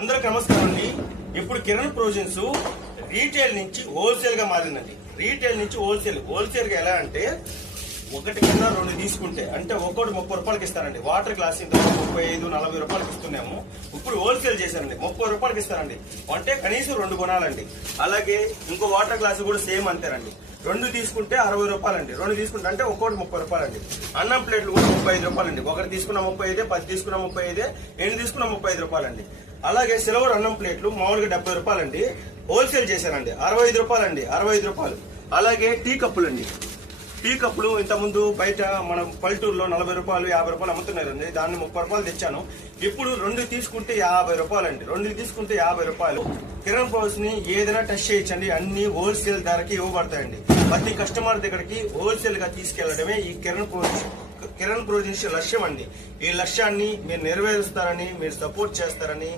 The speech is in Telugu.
అందరికి నమస్కారం అండి. ఇప్పుడు కిరణ్ ప్రొవిజన్స్ రీటైల్ నుంచి హోల్సేల్ గా మారిందండి. రీటైల్ నుంచి హోల్సేల్ గా ఎలా అంటే ఒకటి కన్నా రెండు తీసుకుంటే అంటే ఒక్కోటి 30 రూపాయలకి ఇస్తారండి. వాటర్ గ్లాస్ ఇంత 35-40 రూపాయలకి ఇస్తున్నాము. ఇప్పుడు హోల్సేల్ చేశారండి, 30 రూపాయలకి ఇస్తారండి. అంటే కనీసం 2 కొనాలండి. అలాగే ఇంకో వాటర్ గ్లాస్ కూడా సేమ్ అంతేనండి. 2 తీసుకుంటే 60 రూపాయలండి. 2 తీసుకుంటే అంటే ఒక్కోటి 30 రూపాయలండి. అన్నం ప్లేట్లు కూడా 35 రూపాయలండి. ఒకటి తీసుకున్న 35, 10 తీసుకున్న 35, 8 తీసుకున్న 35 రూపాయలండి. అలాగే సిల్వర్ అన్నం ప్లేట్లు మామూలుగా 70 రూపాయలండి. హోల్సేల్ చేశారండి 65 రూపాయలండి, 65 రూపాయలు. అలాగే టీ కప్పులు అండి. టీ కప్పులు ఇంతకుముందు బయట మనం పల్లెటూరులో 40 రూపాయలు 50 రూపాయలు అమ్ముతున్నారండి. దాన్ని 30 రూపాయలు తెచ్చాను. ఇప్పుడు 2 తీసుకుంటే 50 రూపాయలండి. 2 తీసుకుంటే 50 రూపాయలు. కిరణ్ ప్రొవిజన్స్ ని ఏదైనా టెస్ట్ చేయొచ్చండి. అన్ని హోల్సేల్ ధరకి ఇవ్వబడతాయండి. ప్రతి కస్టమర్ దగ్గరికి హోల్సేల్ గా తీసుకెళ్లడమే ఈ కిరణ్ ప్రొవిజన్స్ లక్ష్యం అండి. ఈ లక్ష్యాన్ని మీరు నెరవేరుస్తారని, మీరు సపోర్ట్ చేస్తారని